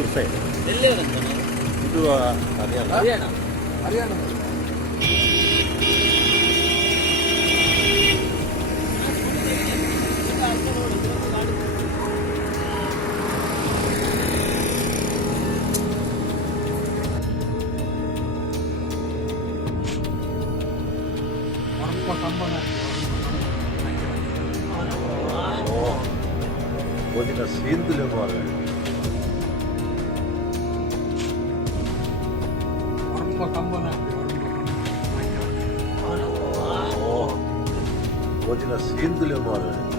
Mysuru side. ಎಲ್ಲಿಯವರಂತ ನಾವು? ಇದು ಹರಿಯಾಣ. ಹರಿಯಾಣ. ಹರಿಯಾಣ. ಓದಿನ ಸೀಂದುಲೆ ಮಾರ. ಓದಿನ ಸೀಂದುಲೆ ಮಾರ.